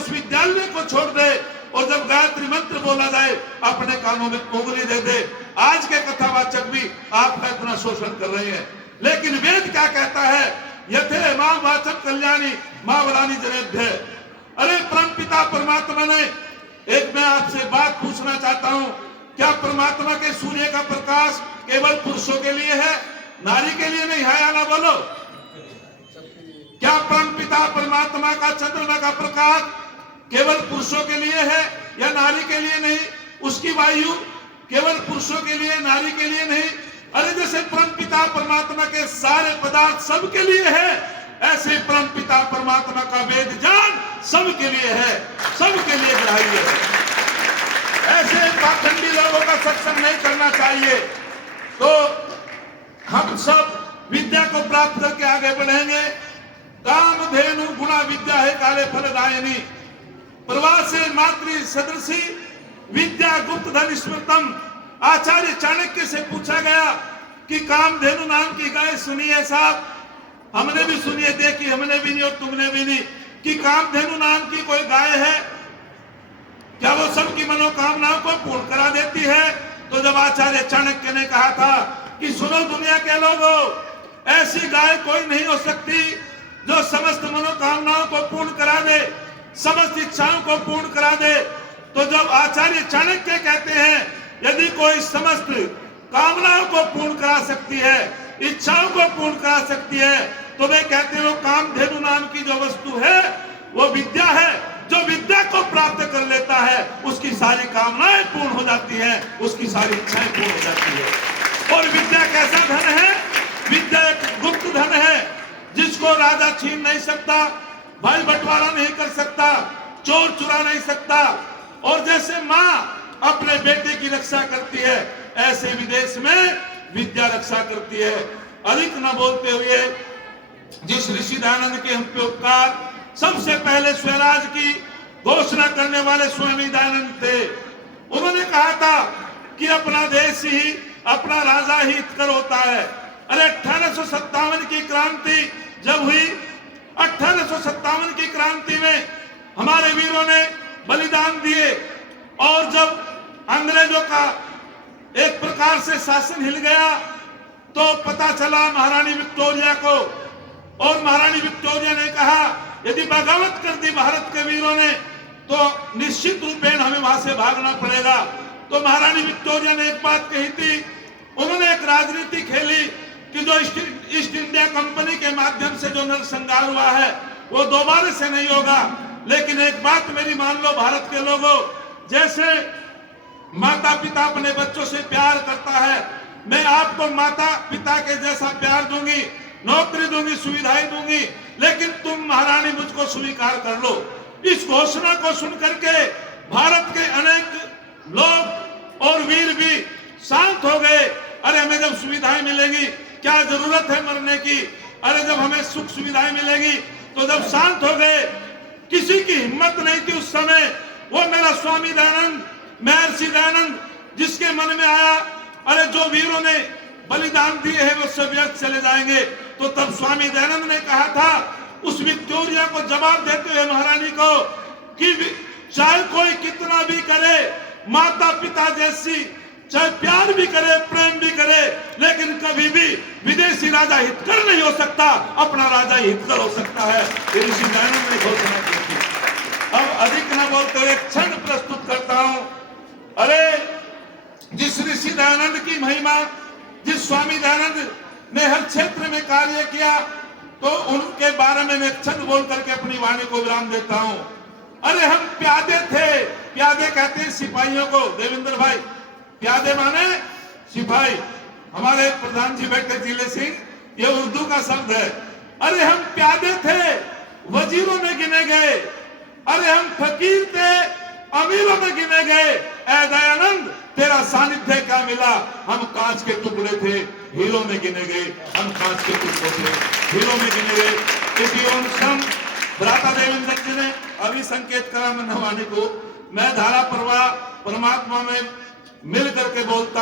उस विद्यालय को छोड़ दे और जब गायत्री मंत्र बोला जाए अपने कानों में उंगली दे दे। आज के कथावाचक भी आपका इतना शोषण कर रहे हैं, लेकिन वेद क्या कहता है? यथे मां वाचम कल्याणी मां वलानी जनेभ्य। अरे परमपिता परमात्मा ने एक, मैं आपसे बात पूछना चाहता हूं, क्या परमात्मा के सूर्य का प्रकाश केवल पुरुषों के लिए है, नारी के लिए नहीं है? या ना बोलो। क्या परमपिता परमात्मा का चंद्रमा का प्रकाश केवल पुरुषों के लिए है या नारी के लिए नहीं? उसकी वायु केवल पुरुषों के लिए, नारी के लिए नहीं? अरे जैसे परमपिता परमात्मा के सारे पदार्थ सबके लिए है, ऐसे परमपिता परमात्मा का वेद ज्ञान सबके लिए है, सबके लिए ग्राह्य है। ऐसे पाखंडी लोगों का सत्संग नहीं करना चाहिए। तो हम सब विद्या को प्राप्त करके आगे बढ़ेंगे। कामधेनु गुणा विद्या है काले फलदायिनी, प्रवासे मातृ सदृशी विद्या गुप्त धन स्मृतम। आचार्य चाणक्य से पूछा गया कि कामधेनु नाम की गाय सुनी है साहब? हमने भी सुनी है, देखी हमने भी नहीं और तुमने भी नहीं, कि कामधेनु नाम की कोई गाय है, क्या वो सबकी मनोकामनाओं को पूर्ण करा देती है? तो जब आचार्य चाणक्य ने कहा था कि सुनो दुनिया के लोगों, ऐसी गाय कोई नहीं हो सकती जो समस्त मनोकामनाओं को पूर्ण करा दे, समस्त इच्छाओं को पूर्ण करा दे। तो जब आचार्य चाणक्य कहते हैं यदि कोई समस्त कामनाओं को पूर्ण करा सकती है, इच्छाओं को पूर्ण करा सकती है, तो वे कहते हैं वो कामधेनु नाम की जो वस्तु है वो विद्या है। जो विद्या को प्राप्त कर लेता है उसकी सारी कामनाएं पूर्ण हो जाती हैं, उसकी सारी इच्छाएं पूर्ण हो जाती है। और विद्या कैसा धन है? विद्या एक गुप्त धन है जिसको राजा छीन नहीं सकता, भाई बंटवारा नहीं कर सकता, चोर चुरा नहीं सकता। और जैसे माँ अपने बेटे की रक्षा करती है, ऐसे विदेश में विद्या रक्षा करती है। अधिक न बोलते हुए जिस ऋषि दयानंद के हम पे उपकार, सबसे पहले स्वराज की घोषणा करने वाले स्वामी दयानंद थे। उन्होंने कहा था कि अपना देश ही, अपना राजा ही हितकर होता है। अरे 1857 की क्रांति जब हुई, 1857 की क्रांति में हमारे वीरों ने बलिदान दिए और जब अंग्रेजों का एक प्रकार से शासन हिल गया तो पता चला महारानी विक्टोरिया को, और महारानी विक्टोरिया ने कहा यदि बगावत कर दी भारत के वीरों ने तो निश्चित रूपेण हमें वहां से भागना पड़ेगा। तो महारानी विक्टोरिया ने एक बात कही थी, उन्होंने एक राजनीति खेली कि जो ईस्ट इंडिया कंपनी के माध्यम से जो नरसंहार हुआ है वो दोबारा से नहीं होगा। लेकिन एक बात मेरी मान लो भारत के लोगों, जैसे माता पिता अपने बच्चों से प्यार करता है, मैं आपको माता पिता के जैसा प्यार दूंगी, नौकरी दूंगी, सुविधाएं दूंगी, लेकिन तुम महारानी मुझको स्वीकार कर लो। इस घोषणा को सुन करके भारत के अनेक लोग और वीर भी शांत हो गए। अरे हमें जब सुविधाएं मिलेंगी क्या जरूरत है मरने की? अरे जब हमें सुख सुविधाएं मिलेगी तो जब शांत हो गए, किसी की हिम्मत नहीं थी उस समय। वो मेरा स्वामी दयानंद, महर्षि दयानंद, जिसके मन में आया अरे जो वीरों ने बलिदान दिए हैं वो सब व्यर्थ चले जाएंगे, तो तब स्वामी दयानंद ने कहा था उस विक्टोरिया को जवाब देते हुए महारानी को कि चाहे कोई कितना भी करे, माता पिता जैसी चाहे प्यार भी करे, प्रेम भी करे, लेकिन कभी भी विदेशी राजा हितकर नहीं हो सकता, अपना राजा ही हितकर हो सकता है। ये ऋषि दयानंद ने घोषणा की थी। अब अधिक न बोलते हुए क्षण प्रस्तुत करता हूं। अरे जिस ऋषि दयानंद की महिमा, जिस स्वामी दयानंद ने हर क्षेत्र में कार्य किया, तो उनके बारे में मैं क्षण बोल करके अपनी वाणी को विराम देता हूं। अरे हम प्यादे थे, प्यादे कहते हैं सिपाहियों को, देवेंद्र भाई, प्यादे माने सिपाही। हमारे प्रधान जी बैठे जिले सिंह, ये उर्दू का शब्द है। अरे हम प्यादे थे, वजीरों में गिने गए। अरे हम फकीर थे, अमीरों में गिने गए। ऐ दयानंद तेरा सानिध्य क्या मिला? हम कांच के टुकड़े थे, हीरो में गिने गए। हम कांच के टुकड़े थे, हीरो में गिने गए। इसी ओम सम भ्राता देवेंद्र जी ने अभी संकेत करा मनवाणी को, मैं धारा प्रवाह परमात्मा में मिल करके बोलता